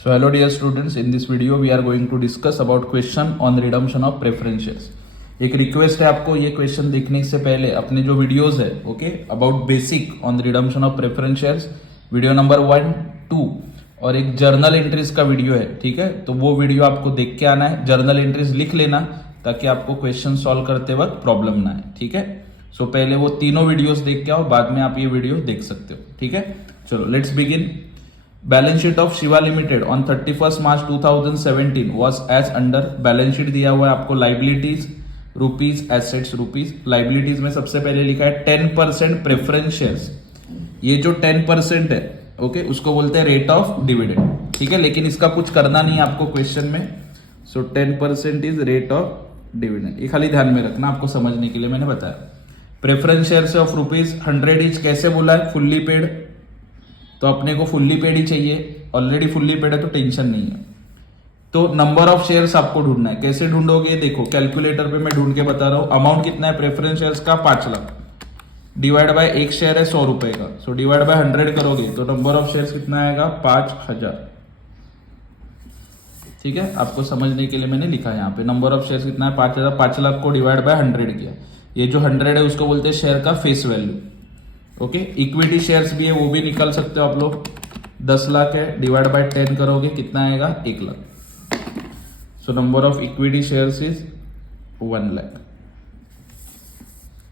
So hello dear students, in this video we are going to discuss about question on redemption of preference shares. एक request है आपको, ये question देखने से पहले अपने जो वीडियोस है okay about basic on redemption of preference shares, video number 1, 2 और एक जर्नल एंट्रीज का वीडियो है, ठीक है। तो वो वीडियो आपको देख के आना है, जर्नल एंट्रीज लिख लेना ताकि आपको क्वेश्चन सॉल्व करते वक्त प्रॉब्लम ना आए, ठीक है। सो पहले वो तीनों वीडियोस देख के आओ, बाद में आप ये वीडियो देख सकते हो, ठीक है। चलो let's begin. Balance sheet of Shiva limited on 31 March 2017 was as under. Balance sheet दिया हुआ है आपको, liabilities rupees, assets rupees. Liabilities में सबसे पहले लिखा है 10% प्रेफरेंस शेयर्स। ये जो 10% है ओके उसको बोलते हैं रेट ऑफ डिविडेंड, ठीक है। लेकिन इसका कुछ करना नहीं है आपको क्वेश्चन में। सो 10% इज रेट ऑफ डिविडेंड, ये खाली ध्यान में रखना आपको समझने के लिए मैंने बताया। प्रेफरेंस शेयर्स ऑफ ₹100 ईच कैसे बोला है, फुल्ली पेड, तो अपने को फुल्ली पेड ही चाहिए, ऑलरेडी फुल्ली पेड है तो टेंशन नहीं है। तो नंबर ऑफ शेयर्स आपको ढूंढना है, कैसे ढूंढोगे देखो, कैलकुलेटर पे मैं ढूंढ के बता रहा हूं। अमाउंट कितना है प्रेफरेंस शेयर्स का, 5 लाख, डिवाइड बाय एक शेयर है 100 रुपए का, सो डिवाइड बाय 100 करोगे तो नंबर ऑफ शेयर्स कितना आएगा, 5000, ठीक है। आपको समझने के लिए मैंने लिखा है यहाँ पे नंबर ऑफ शेयर्स कितना है, 5000। 5 लाख को डिवाइड बाय 100 किया, ये जो 100 है उसको बोलते हैं शेयर का face value, okay. Equity shares भी है, वो भी निकाल सकते हो आप लोग। 10 लाख है, डिवाइड बाय 10 करोगे कितना आएगा, 1 lakh. So number of equity shares is 1 lakh.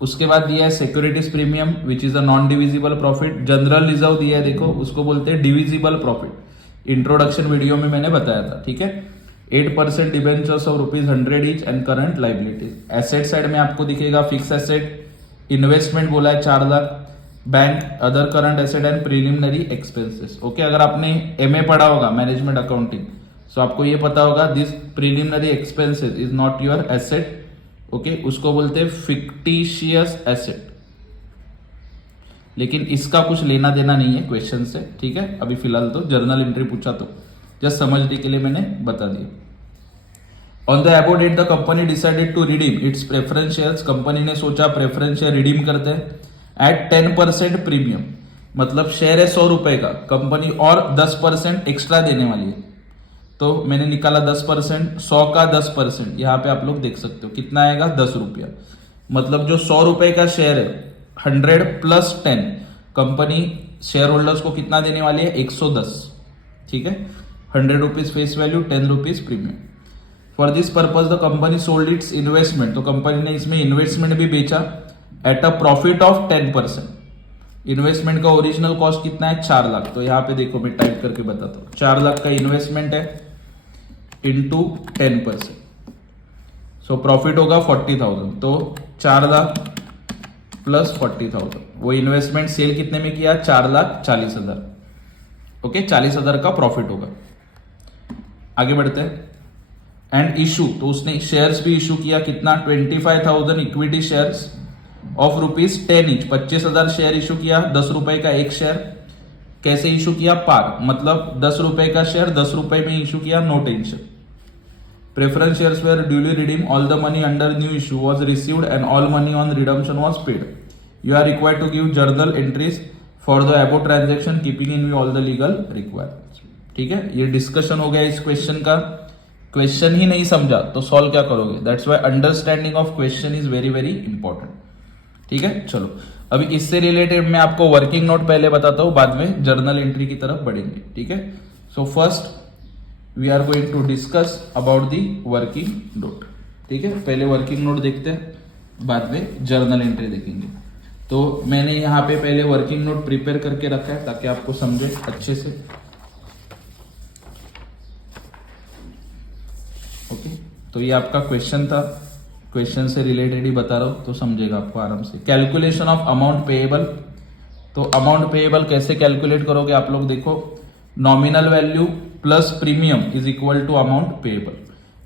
उसके बाद दिया है securities premium which is a non divisible profit. General reserve दिया है, देखो उसको बोलते हैं डिविजिबल प्रॉफिट। इंट्रोडक्शन वीडियो में मैंने बताया था, ठीक है। 8% debentures of ₹100 each and current liabilities. Asset side में आपको दिखेगा फिक्स एसेट, इन्वेस्टमेंट बोला है 4 lakh, bank, other current asset and preliminary expenses, okay. अगर आपने एमए पढ़ा होगा मैनेजमेंट अकाउंटिंग, सो आपको ये पता होगा this preliminary expenses is not your asset, okay. उसको बोलते हैं फिक्टिशियस एसेट, लेकिन इसका कुछ लेना देना नहीं है क्वेश्चन से, ठीक है। अभी फिलहाल तो जर्नल एंट्री पूछा तो जस्ट समझने के लिए मैंने बता दिया। On the above date the company decided to redeem its preference shares. Company ने सोचा प्रेफरेंस शेयर रिडीम करते हैं एट 10% प्रीमियम, मतलब शेयर है 100 रुपए का, कंपनी और 10% एक्स्ट्रा देने वाली है। तो मैंने निकाला 10%, 100 का 10%, यहां पे आप लोग देख सकते हो कितना आएगा, 10 रुपया। मतलब जो 100 रुपए का शेयर है 100 प्लस 10, कंपनी शेयर होल्डर्स को कितना देने वाली है, 110, ठीक है। 100 rupees face value, 10 rupees premium. For this purpose the company sold it's investment, तो कंपनी ने इसमें इन्वेस्टमेंट भी बेचा at a profit of 10%। Investment का ओरिजिनल कॉस्ट कितना है, 4 लाख। तो यहां पे देखो मैं टाइप करके बताता हूं, 4 लाख का इन्वेस्टमेंट है इंटू 10%, सो प्रॉफिट होगा 40,000। तो 4 लाख प्लस 40,000, वो इन्वेस्टमेंट सेल कितने में किया, 4,40,000, ओके। 40,000 का प्रॉफिट होगा। आगे बढ़ते हैं। एंड इशू, तो उसने शेयर्स भी इशू किया, कितना, 25,000 equity shares of ₹10 each, 25,000 share issue किया, 10 रुपए का एक शेयर। कैसे इशू किया, पार, मतलब 10 रुपए का शेयर 10 रुपए में इशू किया, no tension. Preference shares were duly redeem, all the money under new issue was received and all money on redemption was paid. You are required to give journal entries for the above transaction keeping in view all the legal requirements, ठीक है। ये discussion हो गया इस question का। Question ही नहीं समझा तो सॉल्व क्या करोगे, that's why understanding of question is very very important, ठीक है। चलो अभी इससे रिलेटेड मैं आपको वर्किंग नोट पहले बताता हूं, बाद में जर्नल एंट्री की तरफ बढ़ेंगे, ठीक है। So first we are going to discuss about the working note, ठीक है। पहले वर्किंग नोट देखते हैं, बाद में जर्नल एंट्री देखेंगे। तो मैंने यहां पे पहले वर्किंग नोट प्रिपेयर करके रखा है ताकि आपको समझे अच्छे से, ओके। तो ये आपका क्वेश्चन था, क्वेश्चन से रिलेटेड ही बता रहा हूं तो समझेगा आपको आराम से। कैलकुलेशन ऑफ अमाउंट पेएबल, तो अमाउंट पेएबल कैसे कैलकुलेट करोगे आप लोग देखो, nominal value plus premium is equal to amount payable.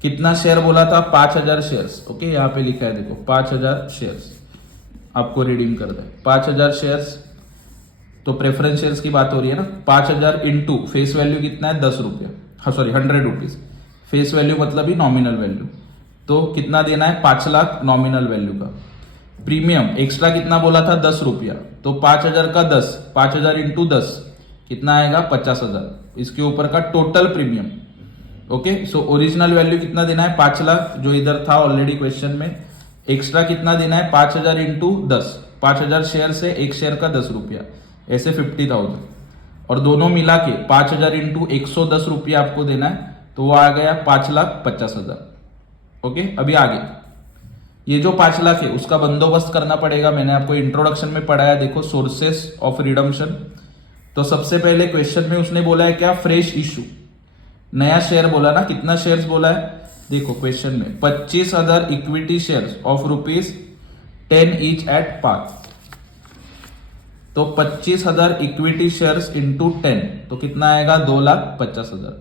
कितना शेयर बोला था, 5,000 शेयर्स, ओके। यहां पे लिखा है देखो 5,000 शेयर्स आपको रिडीम करना है। 5,000 शेयर्स, तो प्रेफरेंस शेयर्स की बात हो रही है ना। 5,000 इंटू फेस वैल्यू कितना है, 10 रुपया, हाँ सॉरी 100 रुपीज। फेस वैल्यू मतलब ही नॉमिनल वैल्यू, तो कितना देना है, 5 लाख नॉमिनल वैल्यू का। प्रीमियम एक्स्ट्रा कितना बोला था, 10 रुपया, तो 5,000 का 10, 5,000 इंटू 10 कितना आएगा, 50,000, इसके ऊपर का total premium. Okay, so original value कितना देना है 5 लाख, जो इधर था ऑलरेडी क्वेश्चन में। एक्स्ट्रा कितना देना है 5000 इंटू 10, 5000 शेयर से एक शेयर का 10 रुपया, ऐसे 50,000, और दोनों मिला के 5000 इंटू 110 रुपया आपको देना है, तो वो आ गया 5,50,000। ओके, अभी आगे ये जो 5 लाख है उसका बंदोबस्त करना पड़ेगा। मैंने आपको इंट्रोडक्शन में पढ़ाया, देखो सोर्सेस ऑफ रिडम्पशन। तो सबसे पहले क्वेश्चन में उसने बोला है क्या, फ्रेश इशू, नया शेयर बोला ना, कितना शेयर्स बोला है, देखो क्वेश्चन में 25,000 equity shares of ₹10 each at par. तो 25,000 इक्विटी शेयर्स इंटू 10 तो कितना आएगा 2,50,000।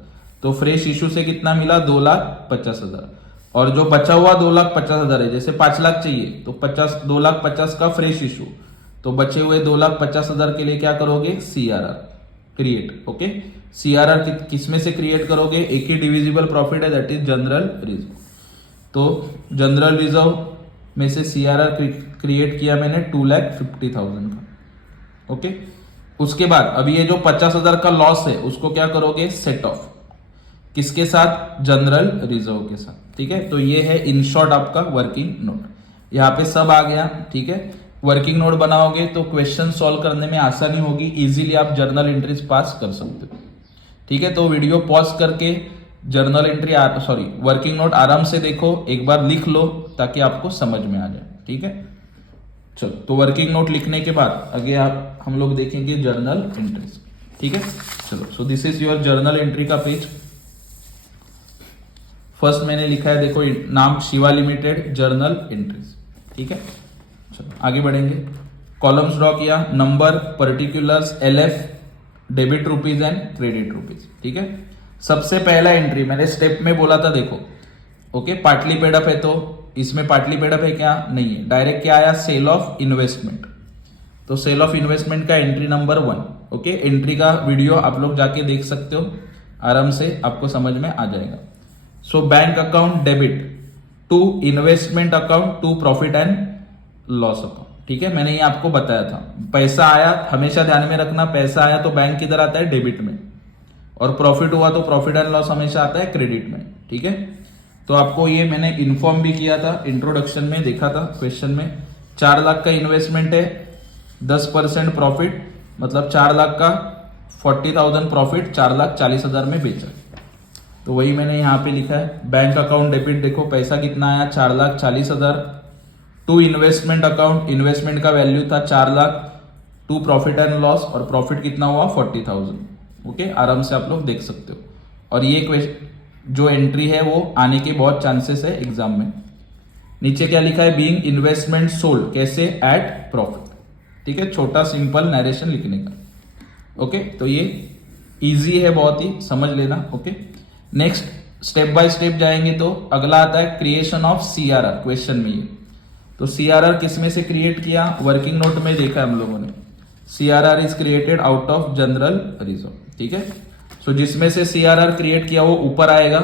तो फ्रेश इशू से कितना मिला 2,50,000, और जो बचा हुआ 2,50,000 है, जैसे 5 लाख चाहिए तो 2,50,000 का फ्रेश इशू, तो बचे हुए 2,50,000 के लिए क्या करोगे, CRR क्रिएट। ओके, CRR किस में से क्रिएट करोगे, एक ही डिविजिबल प्रॉफिट है, दैट इज जनरल रिजर्व। तो जनरल रिजर्व में से CRR क्रिएट किया मैंने 2,50,000 का। ओके, उसके बाद अभी ये जो 50,000 का लॉस है उसको क्या करोगे, सेट ऑफ, किसके साथ, जनरल रिजर्व के साथ। ठीक है, तो ये है इन शॉर्ट आपका वर्किंग नोट, यहाँ पे सब आ गया। ठीक है, वर्किंग नोट बनाओगे तो क्वेश्चन सॉल्व करने में आसानी होगी, इजीली आप जर्नल एंट्रीज पास कर सकते हो। ठीक है, तो वीडियो पॉज करके जर्नल एंट्री वर्किंग नोट आराम से देखो, एक बार लिख लो ताकि आपको समझ में आ जाए। ठीक है, चलो, तो वर्किंग नोट लिखने के बाद आगे हम लोग देखेंगे जर्नल एंट्रीज। ठीक है, चलो, so this is your journal entry का पेज। फर्स्ट मैंने लिखा है, देखो नाम शिवा लिमिटेड जर्नल एंट्रीज। ठीक है, चलो आगे बढ़ेंगे। कॉलम्स ड्रॉ किया, number, particulars, LF, debit rupees and credit rupees. ठीक है, सबसे पहला एंट्री मैंने स्टेप में बोला था, देखो ओके, पार्टली पेड अप है, तो इसमें पार्टली पेड अप है क्या, नहीं है, डायरेक्ट क्या आया, सेल ऑफ इन्वेस्टमेंट। तो सेल ऑफ इन्वेस्टमेंट का एंट्री नंबर 1। ओके, एंट्री का वीडियो आप लोग जाके देख सकते हो, आराम से आपको समझ में आ जाएगा। So bank account debit to investment account to profit and loss account. ठीक है, मैंने ये आपको बताया था, पैसा आया, हमेशा ध्यान में रखना, पैसा आया तो बैंक किधर आता है, डेबिट में, और प्रॉफिट हुआ तो प्रॉफिट एंड लॉस हमेशा आता है क्रेडिट में। ठीक है, तो आपको ये मैंने इन्फॉर्म भी किया था, इंट्रोडक्शन में देखा था क्वेश्चन में। 4 लाख का इन्वेस्टमेंट है, 10% प्रॉफिट, मतलब 4 लाख का 40,000 प्रॉफिट 4,40,000 में बेचा, तो वही मैंने यहाँ पे लिखा है। बैंक अकाउंट डेबिट, देखो पैसा कितना आया 4,40,000, टू इन्वेस्टमेंट अकाउंट, इन्वेस्टमेंट का वैल्यू था 4 lakh, to profit and loss, और प्रॉफिट कितना हुआ 40,000। ओके, आराम से आप लोग देख सकते हो। और ये क्वेश्चन जो एंट्री है वो आने के बहुत चांसेस है एग्जाम में। नीचे क्या लिखा है, बीइंग इन्वेस्टमेंट सोल्ड, कैसे, एट प्रॉफिट। ठीक है, छोटा सिंपल नरेशन लिखने का। ओके, तो ये इजी है, बहुत ही समझ लेना। Okay, next step by step जाएंगे, तो अगला आता है क्रिएशन ऑफ CRR, क्वेश्चन में ये। तो CRR किस में से क्रिएट किया, वर्किंग नोट में देखा हम लोगों ने, CRR is created out of general reserve. ठीक है, सो जिसमें से CRR क्रिएट किया वो ऊपर आएगा,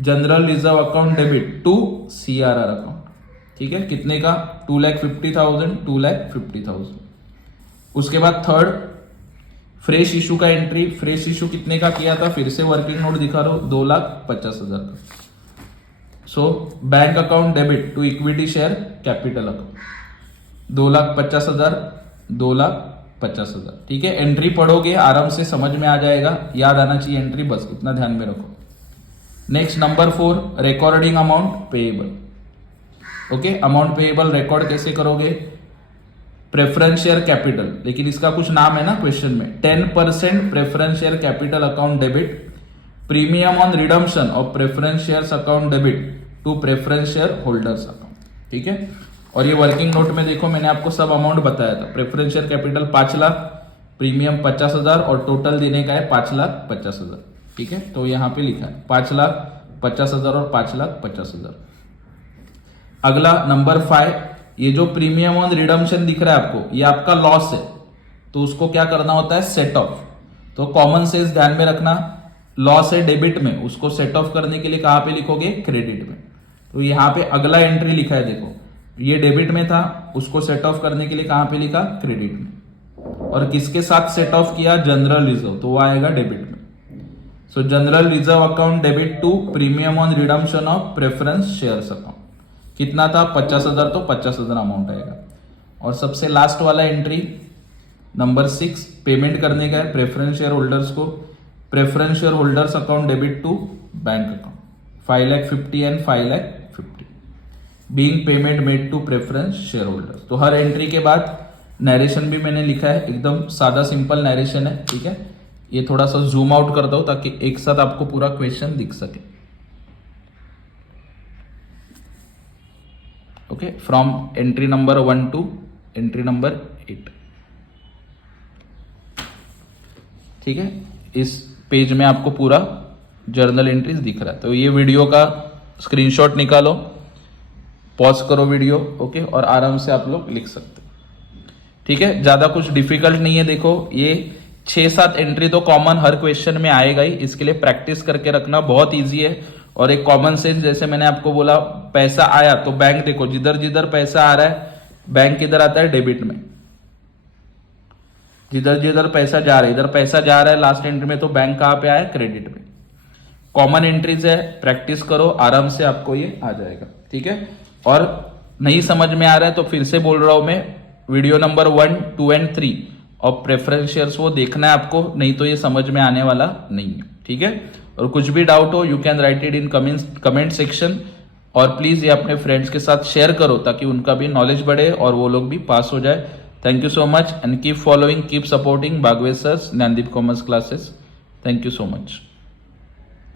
general reserve account debit to CRR account. ठीक है, कितने का, 2,50,000, 2,50,000। उसके बाद थर्ड फ्रेश इशू का एंट्री, फ्रेश इशू कितने का किया था, फिर से वर्किंग नोट दिखा रहा हूं, 2,50,000 का। So bank account debit to equity share capital account, 2,50,000, 2,50,000। ठीक है, एंट्री पढ़ोगे आराम से समझ में आ जाएगा, याद आना चाहिए एंट्री, बस इतना ध्यान में रखो। Next number 4, recording amount payable. Okay, amount payable record कैसे करोगे, प्रेफरेंस शेयर कैपिटल, लेकिन इसका कुछ नाम है ना क्वेश्चन में, 10% preference share capital account debit, premium on redemption of preference shares account debit to preference share holders account. ठीक है, और ये वर्किंग नोट में देखो मैंने आपको सब अमाउंट बताया था, preference share capital 5 lakh, premium 50,000, और टोटल देने का है 5,50,000। ठीक है, तो यहां पे लिखा है 5,50,000 और 5,50,000। अगला नंबर 5, ये जो प्रीमियम ऑन रिडम्पशन दिख रहा है आपको, ये आपका लॉस है, तो उसको क्या करना होता है, सेट ऑफ। तो कॉमन सेंस ध्यान में रखना, लॉस है डेबिट में, उसको सेट ऑफ करने के लिए कहां पे लिखोगे, क्रेडिट में। तो यहां पे अगला एंट्री लिखा है, देखो ये डेबिट में था, उसको सेट ऑफ करने के लिए कहां पे लिखा, क्रेडिट में। और किसके साथ सेट ऑफ किया, जनरल रिजर्व, तो वो आएगा डेबिट में। So general reserve account debit to premium on redemption of preference shares account, कितना था 50,000, तो 50,000 अमाउंट आएगा। और सबसे लास्ट वाला एंट्री नंबर 6, पेमेंट करने का है प्रेफरेंस शेयर होल्डर्स को, preference share holders account debit to bank account 5,50,000 and 5,50,000 being payment made to preference share holders. तो हर एंट्री के बाद नरेशन भी मैंने लिखा है, एकदम सादा सिंपल नरेशन है, ठीक है। ये थोड़ा सा जूम आउट करता हूं ताकि एक साथ आपको पूरा क्वेश्चन दिख सके। Okay, from entry number 1 to entry number 8, ठीक है। इस पेज में आपको पूरा जर्नल एंट्रीज दिख रहा है। तो ये वीडियो का स्क्रीनशॉट निकालो, पॉज करो वीडियो, ओके, और आराम से आप लोग लिख सकते हो, ठीक है। ज्यादा कुछ डिफिकल्ट नहीं है। देखो ये 6-7 एंट्री तो कॉमन हर क्वेश्चन में आएगा ही, इसके लिए प्रैक्टिस करके रखना बहुत इजी है। और एक कॉमन सेंस, जैसे मैंने आपको बोला पैसा आया तो बैंक, देखो जिधर जिधर पैसा आ रहा है बैंक किधर आता है, डेबिट में। जिधर जिधर पैसा जा रहा है, इधर पैसा जा रहा है लास्ट एंट्री में, तो बैंक कहां पे आया, क्रेडिट में। कॉमन एंट्रीज है, प्रैक्टिस करो, आराम से आपको ये आ जाएगा, ठीक है। और नहीं समझ में आ रहा है तो फिर से बोल रहा हूं मैं, वीडियो नंबर 1, 2 एंड 3 और प्रेफरेंस शेयर्स वो देखना है आपको, नहीं तो ये समझ में आने वाला नहीं है, ठीक है। और कुछ भी डाउट हो you can write it in comment section. और प्लीज ये अपने फ्रेंड्स के साथ शेयर करो ताकि उनका भी नॉलेज बढ़े और वो लोग भी पास हो जाए। Thank you so much and keep following, keep supporting Bagwe sir's Gyandeep commerce classes. Thank you so much.